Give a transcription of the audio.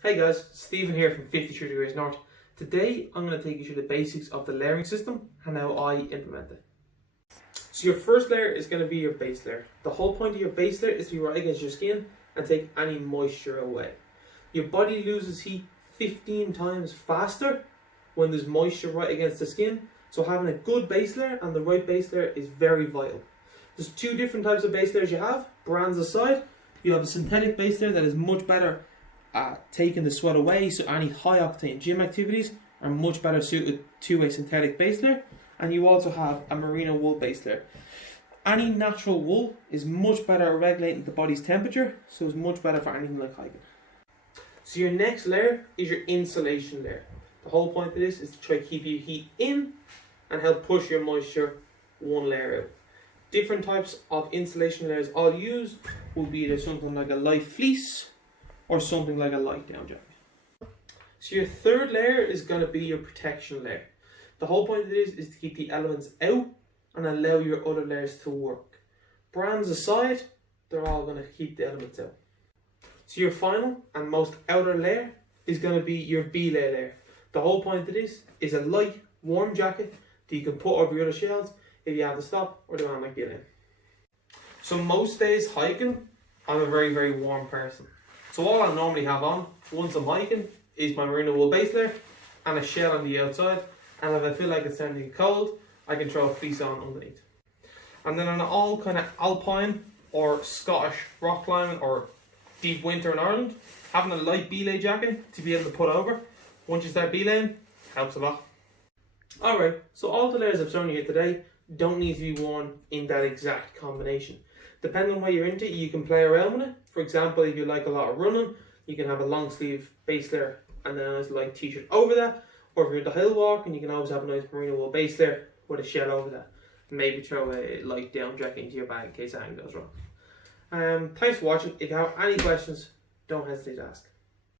Hey guys, Stephen here from 53 Degrees North. Today I'm going to take you through the basics of the layering system and how I implement it. So your first layer is going to be your base layer. The whole point of your base layer is to be right against your skin and take any moisture away. Your body loses heat 15 times faster when there's moisture right against the skin, so having a good base layer and the right base layer is very vital. There's two different types of base layers you have, brands aside. You have a synthetic base layer that is much better at taking the sweat away, so any high octane gym activities are much better suited to a synthetic base layer. And you also have a merino wool base layer. Any natural wool is much better at regulating the body's temperature, so it's much better for anything like hiking. So your next layer is your insulation layer. The whole point of this is to try to keep your heat in and help push your moisture one layer out. Different types of insulation layers I'll use will be either something like a light fleece or something like a light down jacket. So your third layer is going to be your protection layer. The whole point of this is to keep the elements out and allow your other layers to work. Brands aside, they're all going to keep the elements out. So your final and most outer layer is going to be your belay layer. The whole point of this is a light, warm jacket that you can put over your other shells if you have to stop or do like Belay. So most days hiking, I'm a very, very warm person. So all I normally have on, once I'm hiking, is my merino wool base layer and a shell on the outside. And if I feel like it's starting to get cold, I can throw a fleece on underneath. And then on all kind of alpine or Scottish rock climbing or deep winter in Ireland, having a light belay jacket to be able to put over once you start belaying helps a lot. Alright, so all the layers I've shown you here today don't need to be worn in that exact combination. Depending on what you're into, you can play around with it. For example, if you like a lot of running, you can have a long sleeve base layer and then a nice light t-shirt over that. Or if you're into hill walking, you can always have a nice merino wool base layer with a shell over that. Maybe throw a light down jacket into your bag in case anything goes wrong. Thanks for watching. If you have any questions, don't hesitate to ask.